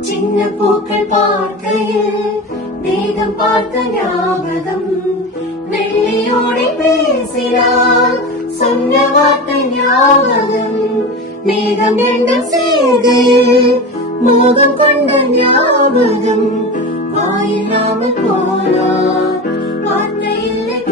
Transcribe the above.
சின்ன பூக்கள் பார்க்கையில் மேகம் பார்த்த ஞாபகம். வெள்ளியோடை பேசினால் சொன்ன வார்த்தை ஞாபகம். மேகம் ரெண்டும் சேர்கையில் மோகம் கொண்ட ஞாபகம். வாயில்லாமல் போனார் வார்த்தை இல்லை